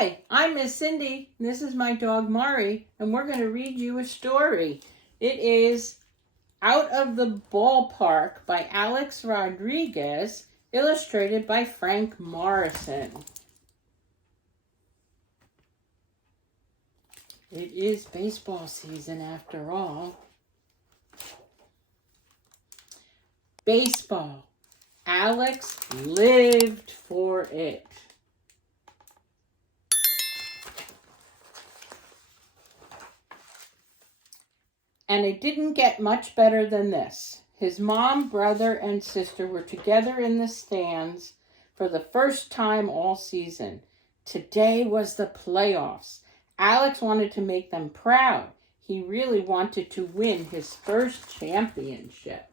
Hi, I'm Miss Cindy. This is my dog Mari, and we're going to read you a story. It is Out of the Ballpark by Alex Rodriguez, illustrated by Frank Morrison. It is baseball season after all. Baseball. Alex lived for it. And it didn't get much better than this. His mom, brother, and sister were together in the stands for the first time all season. Today was the playoffs. Alex wanted to make them proud. He really wanted to win his first championship.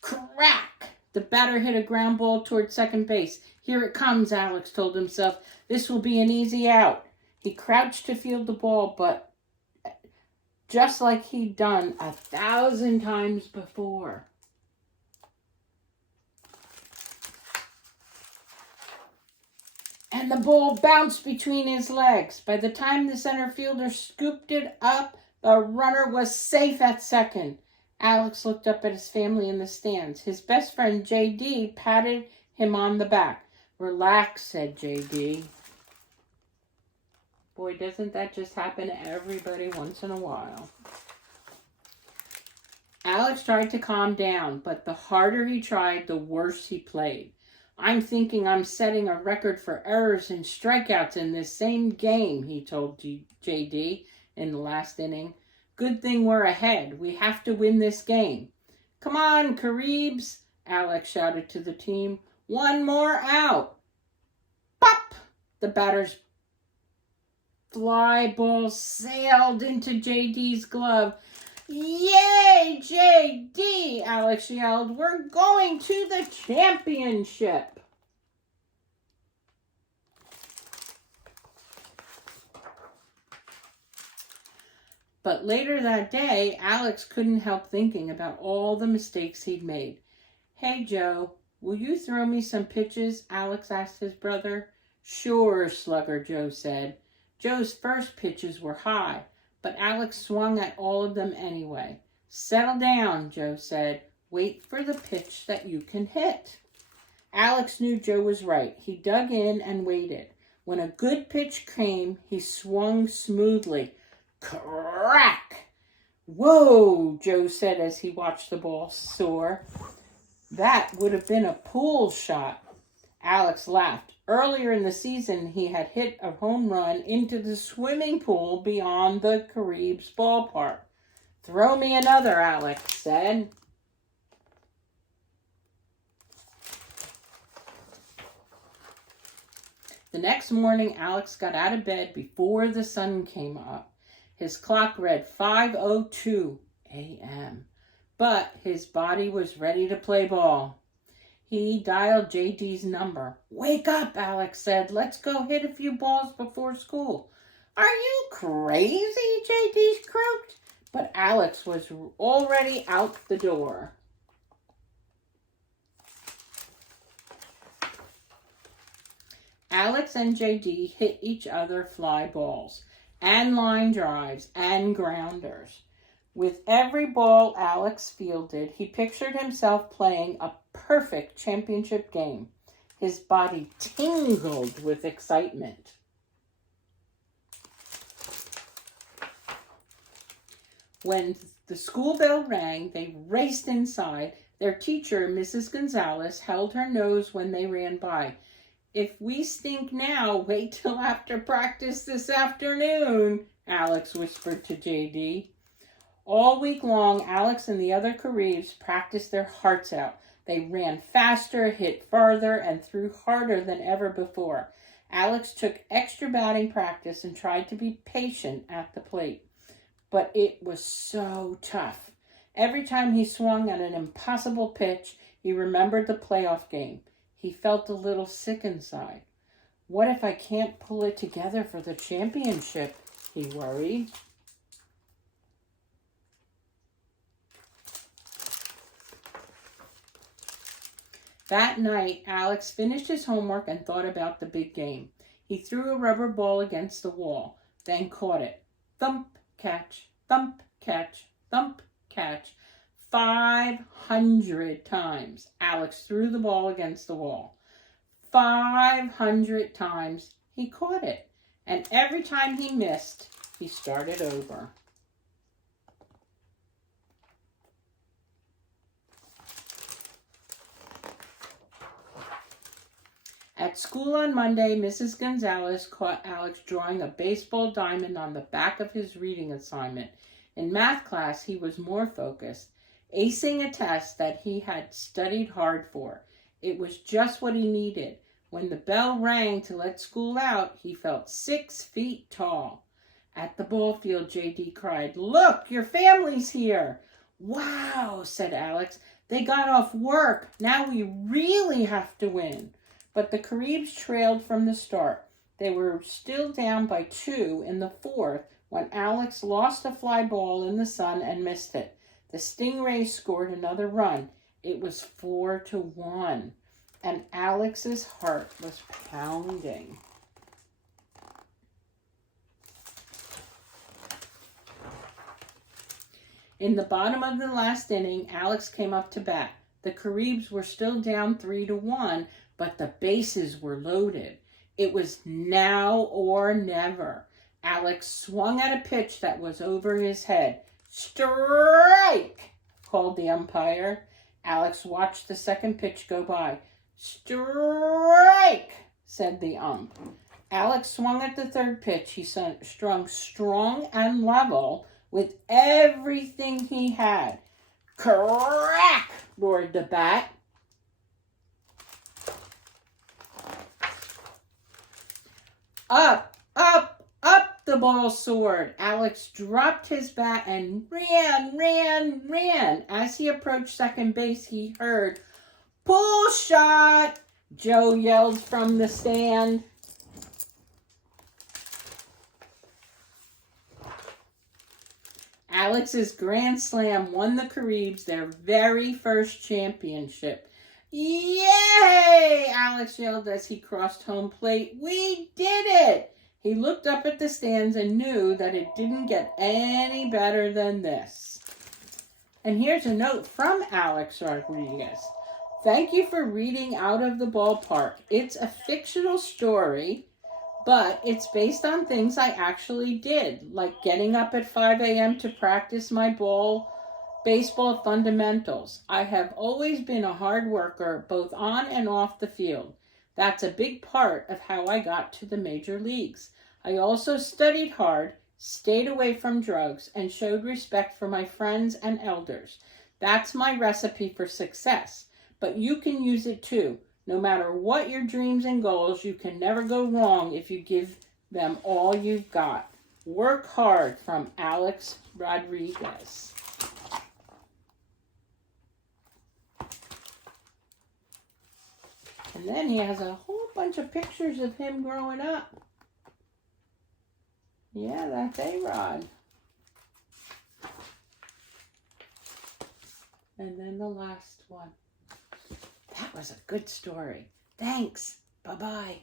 Crack! The batter hit a ground ball toward second base. Here it comes, Alex told himself. This will be an easy out. He crouched to field the ball, but just like he'd done 1,000 times before. And the ball bounced between his legs. By the time the center fielder scooped it up, the runner was safe at second. Alex looked up at his family in the stands. His best friend, J.D., patted him on the back. Relax, said J.D. Boy, doesn't that just happen to everybody once in a while. Alex tried to calm down, but the harder he tried, the worse he played. I'm thinking I'm setting a record for errors and strikeouts in this same game, he told J.D. in the last inning. Good thing we're ahead. We have to win this game. Come on, Caribs, Alex shouted to the team. One more out. Pop! The batter's fly ball sailed into J.D.'s glove. Yay, J.D., Alex yelled. We're going to the championship. But later that day, Alex couldn't help thinking about all the mistakes he'd made. Hey, Joe, will you throw me some pitches? Alex asked his brother. Sure, Slugger, Joe said. Joe's first pitches were high, but Alex swung at all of them anyway. Settle down, Joe said. Wait for the pitch that you can hit. Alex knew Joe was right. He dug in and waited. When a good pitch came, he swung smoothly. Crack! Whoa, Joe said as he watched the ball soar. That would have been a pool shot. Alex laughed. Earlier in the season, he had hit a home run into the swimming pool beyond the Caribs ballpark. Throw me another, Alex said. The next morning, Alex got out of bed before the sun came up. His clock read 5:02 a.m., but his body was ready to play ball. He dialed J.D.'s number. Wake up, Alex said. Let's go hit a few balls before school. Are you crazy? J.D. croaked. But Alex was already out the door. Alex and J.D. hit each other fly balls and line drives and grounders. With every ball Alex fielded, he pictured himself playing a perfect championship game. His body tingled with excitement. When the school bell rang, they raced inside. Their teacher, Mrs. Gonzalez, held her nose when they ran by. If we stink now, wait till after practice this afternoon, Alex whispered to J.D. All week long, Alex and the other Caribs practiced their hearts out. They ran faster, hit farther, and threw harder than ever before. Alex took extra batting practice and tried to be patient at the plate. But it was so tough. Every time he swung at an impossible pitch, he remembered the playoff game. He felt a little sick inside. What if I can't pull it together for the championship? He worried. That night, Alex finished his homework and thought about the big game. He threw a rubber ball against the wall, then caught it. Thump, catch, thump, catch, thump, catch. 500 times Alex threw the ball against the wall. 500 times he caught it. And every time he missed, he started over. At school on Monday, Mrs. Gonzalez caught Alex drawing a baseball diamond on the back of his reading assignment. In math class, he was more focused, acing a test that he had studied hard for. It was just what he needed. When the bell rang to let school out, he felt 6 feet tall. At the ball field, J.D. cried, "Look, your family's here." "Wow," said Alex. "They got off work. Now we really have to win." But the Caribs trailed from the start. They were still down by 2 in the 4th when Alex lost a fly ball in the sun and missed it. The Stingrays scored another run. It was 4-1, and Alex's heart was pounding. In the bottom of the last inning, Alex came up to bat. The Caribs were still down 3-1, but the bases were loaded. It was now or never. Alex swung at a pitch that was over his head. "Strike!" called the umpire. Alex watched the second pitch go by. "Strike!" said the ump. Alex swung at the third pitch. He strung strong and level with everything he had. "Crack!" roared the bat. Up, up, up the ball soared. Alex dropped his bat and ran. As he approached second base, he heard, "Pull shot!" Joe yelled from the stand. Alex's grand slam won the Caribs their very first championship. "Yay!" Alex yelled as he crossed home plate. "We did it!" He looked up at the stands and knew that it didn't get any better than this. And here's a note from Alex Rodriguez. "Thank you for reading Out of the Ballpark. It's a fictional story, but it's based on things I actually did, like getting up at 5 a.m. to practice my baseball fundamentals. I have always been a hard worker, both on and off the field. That's a big part of how I got to the major leagues. I also studied hard, stayed away from drugs, and showed respect for my friends and elders. That's my recipe for success. But you can use it too. No matter what your dreams and goals, you can never go wrong if you give them all you've got. Work hard." From Alex Rodriguez. And then he has a whole bunch of pictures of him growing up. Yeah, that's A-Rod. And then the last one. That was a good story. Thanks. Bye-bye.